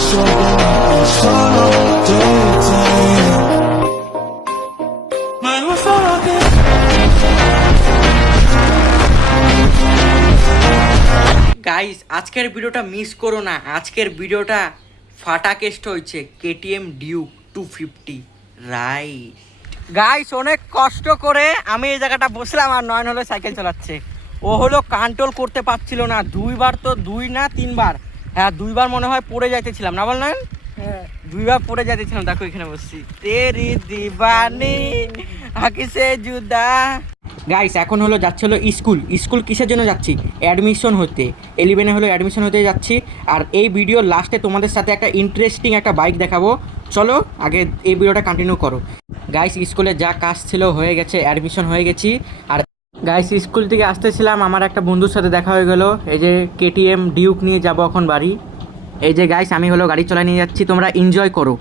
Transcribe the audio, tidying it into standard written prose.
Guys আজকের ভিডিওটা miss করো না। আজকের ভিডিওটা ফাটা কেষ্ট হয়েছে কেটিএম ডিউক 250 রাইট। গাইস অনেক কষ্ট করে আমি এই জায়গাটা বসলাম আর নয়ন হলো সাইকেল চালাচ্ছে। ও হলো কন্ট্রোল করতে পারছিল না, দুইবার তো দুই না তিনবার, হ্যাঁ দুইবার মনে হয় পড়ে যাইতেছিলাম না বল নয়ন? হ্যাঁ দুইবার পড়ে যাইতেছিলাম। দেখো এখানে বসছি, তেরি দিবানি আকিসে জুদা। গাইস এখন হলো যাচ্ছে হলো স্কুল কিসের জন্য যাচ্ছি? অ্যাডমিশন হতে। 11-এ হলো অ্যাডমিশন হতে যাচ্ছি। আর এই ভিডিওর লাস্টে তোমাদের সাথে একটা ইন্টারেস্টিং একটা বাইক দেখাবো। চলো আগে এই ভিডিওটা কন্টিনিউ করো। গাইস স্কুলে যা কাজ ছিল হয়ে গেছে, অ্যাডমিশন হয়ে গেছি। আর গাইস স্কুল থেকে আসতেছিলাম, আমার একটা বন্ধুর সাথে দেখা হয়ে গেল। এই যে কেটিএম ডিউক নিয়ে যাবো এখন বাড়ি। এই যে গাইস আমি হলো গাড়ি চালিয়ে নিয়ে যাচ্ছি, তোমরা এনজয় করো।